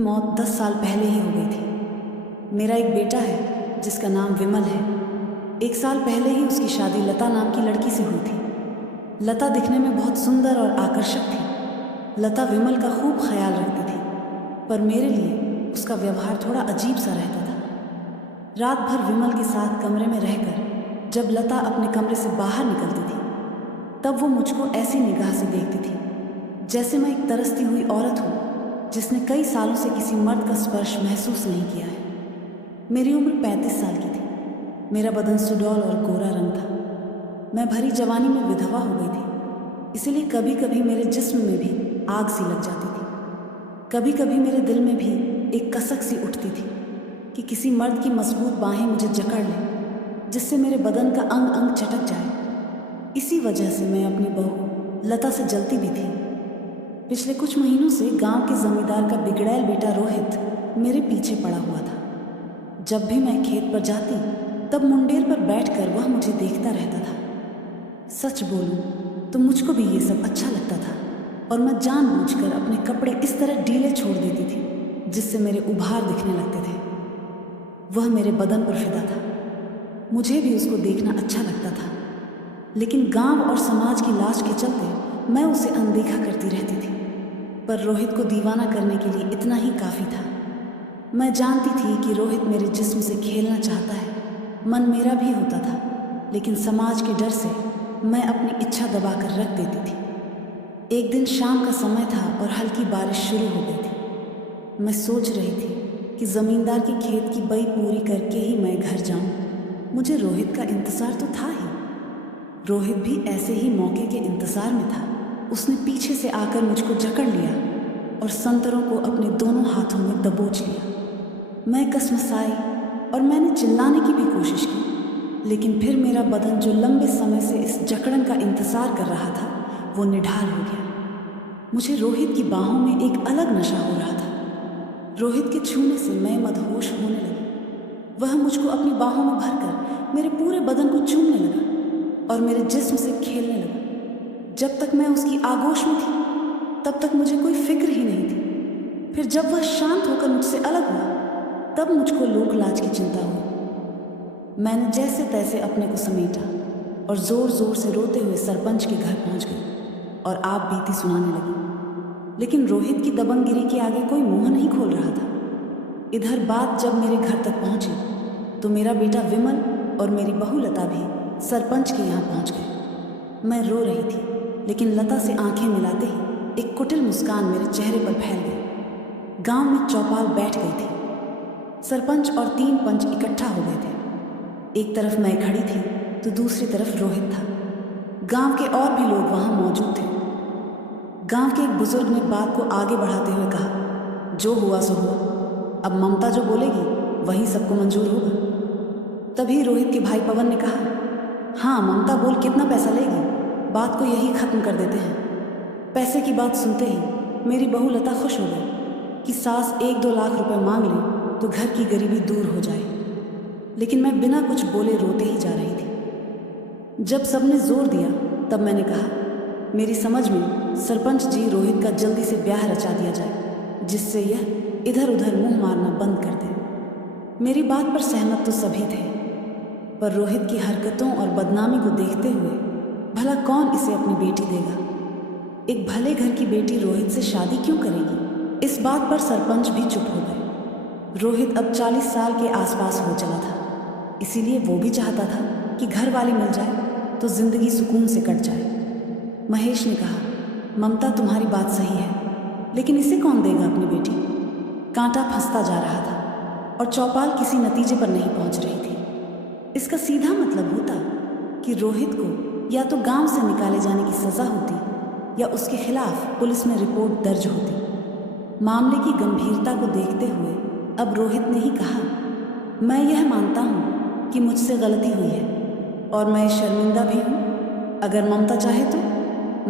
मौत 10 साल पहले ही हो गई थी। मेरा एक बेटा है जिसका नाम विमल है। 1 साल पहले ही उसकी शादी लता नाम की लड़की से हुई थी। लता दिखने में बहुत सुंदर और आकर्षक थी। लता विमल का खूब ख्याल रखती थी, पर मेरे लिए उसका व्यवहार थोड़ा अजीब सा रहता था। रात भर विमल के साथ कमरे में रहकर जब लता अपने कमरे से बाहर निकलती थी, तब वो मुझको ऐसी निगाह से देखती थी जैसे मैं एक तरसती हुई औरत हूँ जिसने कई सालों से किसी मर्द का स्पर्श महसूस नहीं किया है। मेरी उम्र 35 साल की थी। मेरा बदन सुडौल और गोरा रंग था। मैं भरी जवानी में विधवा हो गई थी, इसीलिए कभी कभी मेरे जिस्म में भी आग सी लग जाती थी। कभी कभी मेरे दिल में भी एक कसक सी उठती थी कि किसी मर्द की मजबूत बाहें मुझे जकड़ लें, जिससे मेरे बदन का अंग अंग चटक जाए। इसी वजह से मैं अपनी बहू लता से जलती भी थी। पिछले कुछ महीनों से गांव के जमींदार का बिगड़ैल बेटा रोहित मेरे पीछे पड़ा हुआ था। जब भी मैं खेत पर जाती, तब मुंडेर पर बैठकर वह मुझे देखता रहता था। सच बोलूं तो मुझको भी ये सब अच्छा लगता था, और मैं जानबूझकर अपने कपड़े इस तरह ढीले छोड़ देती थी जिससे मेरे उभार दिखने लगते थे। वह मेरे बदन पर फिदा था। मुझे भी उसको देखना अच्छा लगता था, लेकिन गांव और समाज की लाज के चलते मैं उसे अनदेखा करती रहती थी। पर रोहित को दीवाना करने के लिए इतना ही काफ़ी था। मैं जानती थी कि रोहित मेरे जिस्म से खेलना चाहता है। मन मेरा भी होता था, लेकिन समाज के डर से मैं अपनी इच्छा दबाकर रख देती थी। एक दिन शाम का समय था और हल्की बारिश शुरू हो गई थी। मैं सोच रही थी कि ज़मींदार के खेत की बई पूरी करके ही मैं घर जाऊं। मुझे रोहित का इंतज़ार तो था ही। रोहित भी ऐसे ही मौके के इंतज़ार में था। उसने पीछे से आकर मुझको जकड़ लिया और संतरों को अपने दोनों हाथों में दबोच लिया। मैं कसमसाई और मैंने चिल्लाने की भी कोशिश की, लेकिन फिर मेरा बदन जो लंबे समय से इस जकड़न का इंतज़ार कर रहा था, वो निढाल हो गया। मुझे रोहित की बाहों में एक अलग नशा हो रहा था। रोहित के छूने से मैं मदहोश होने लगी। वह मुझको अपनी बाहों में भरकर मेरे पूरे बदन को चूमने लगा और मेरे जिस्म से खेलने लगा। जब तक मैं उसकी आगोश में थी, तब तक मुझे कोई फिक्र ही नहीं थी। फिर जब वह शांत होकर मुझसे अलग हुआ, तब मुझको लोक लाज की चिंता हुई। मैंने जैसे तैसे अपने को समेटा और जोर जोर से रोते हुए सरपंच के घर पहुंच गई और आप बीती सुनाने लगी। लेकिन रोहित की दबंगगिरी के आगे कोई मुंह नहीं खोल रहा था। इधर बात जब मेरे घर तक पहुंची, तो मेरा बेटा विमल और मेरी बहू लता भी सरपंच के यहाँ पहुंच गए। मैं रो रही थी, लेकिन लता से आंखें मिलाते ही एक कुटिल मुस्कान मेरे चेहरे पर फैल गई। गांव में चौपाल बैठ गई थी। सरपंच और 3 पंच इकट्ठा हो गए थे। एक तरफ मैं खड़ी थी तो दूसरी तरफ रोहित था। गांव के और भी लोग वहां मौजूद थे। गांव के एक बुजुर्ग ने बात को आगे बढ़ाते हुए कहा, जो हुआ सो हुआ। अब ममता जो बोलेगी वही सबको मंजूर होगा। तभी रोहित के भाई पवन ने कहा, हाँ ममता बोल कितना पैसा लेगी, बात को यही खत्म कर देते हैं। पैसे की बात सुनते ही मेरी बहू लता खुश हो गई कि सास 1-2 लाख रुपए मांग ले तो घर की गरीबी दूर हो जाए। लेकिन मैं बिना कुछ बोले रोते ही जा रही थी। जब सबने जोर दिया, तब मैंने कहा, मेरी समझ में सरपंच जी रोहित का जल्दी से ब्याह रचा दिया जाए, जिससे यह इधर उधर मुंह मारना बंद कर दे। मेरी बात पर सहमत तो सभी थे, पर रोहित की हरकतों और बदनामी को देखते हुए भला कौन इसे अपनी बेटी देगा। एक भले घर की बेटी रोहित से शादी क्यों करेगी। इस बात पर सरपंच भी चुप हो गए। रोहित अब 40 साल के आसपास हो चला था, इसीलिए वो भी चाहता था कि घर वाली मिल जाए तो जिंदगी सुकून से कट जाए। महेश ने कहा, ममता तुम्हारी बात सही है, लेकिन इसे कौन देगा अपनी बेटी। कांटा फंसता जा रहा था और चौपाल किसी नतीजे पर नहीं पहुंच रही थी। इसका सीधा मतलब होता कि रोहित को या तो गांव से निकाले जाने की सजा होती या उसके खिलाफ पुलिस में रिपोर्ट दर्ज होती। मामले की गंभीरता को देखते हुए अब रोहित ने ही कहा, मैं यह मानता हूं कि मुझसे गलती हुई है और मैं शर्मिंदा भी हूं। अगर ममता चाहे तो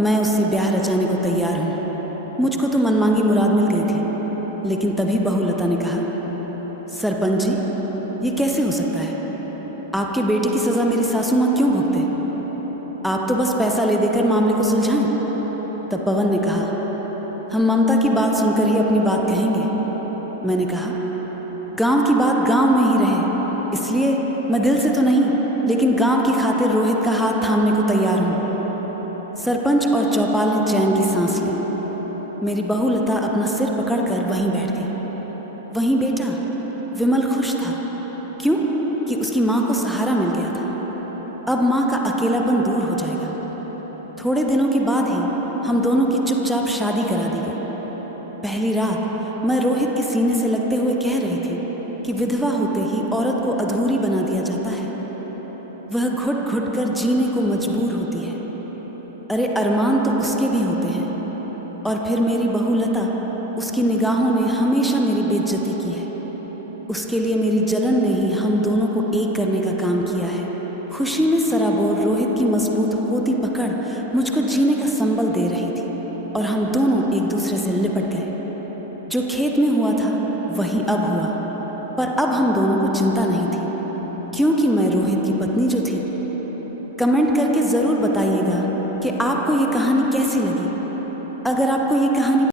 मैं उससे ब्याह रचाने को तैयार हूं। मुझको तो मनमांगी मुराद मिल गई थी। लेकिन तभी बहू लता ने कहा, सरपंच जी, ये कैसे हो सकता है। आपके बेटे की सज़ा मेरी सासू माँ क्यों भुगते। आप तो बस पैसा ले देकर मामले को सुलझाएं। तब पवन ने कहा, हम ममता की बात सुनकर ही अपनी बात कहेंगे। मैंने कहा, गांव की बात गांव में ही रहे, इसलिए मैं दिल से तो नहीं लेकिन गांव की खातिर रोहित का हाथ थामने को तैयार हूँ। सरपंच और चौपाल ने चैन की सांस ली। मेरी बहू लता अपना सिर पकड़कर वहीं बैठ गई। वहीं बेटा विमल खुश था। क्यों? कि उसकी माँ को सहारा मिल गया था। अब माँ का अकेलापन दूर हो जाएगा। थोड़े दिनों के बाद ही हम दोनों की चुपचाप शादी करा दी गई। पहली रात मैं रोहित के सीने से लगते हुए कह रही थी कि विधवा होते ही औरत को अधूरी बना दिया जाता है। वह घुट घुट कर जीने को मजबूर होती है। अरे अरमान तो उसके भी होते हैं। और फिर मेरी बहू लता, उसकी निगाहों ने हमेशा मेरी बेइज्जती की है। उसके लिए मेरी जलन ने ही हम दोनों को एक करने का काम किया है। खुशी में सराबोर रोहित की मजबूत होती पकड़ मुझको जीने का संबल दे रही थी और हम दोनों एक दूसरे से लिपट गए। जो खेत में हुआ था वही अब हुआ, पर अब हम दोनों को चिंता नहीं थी, क्योंकि मैं रोहित की पत्नी जो थी। कमेंट करके ज़रूर बताइएगा कि आपको ये कहानी कैसी लगी। अगर आपको ये कहानी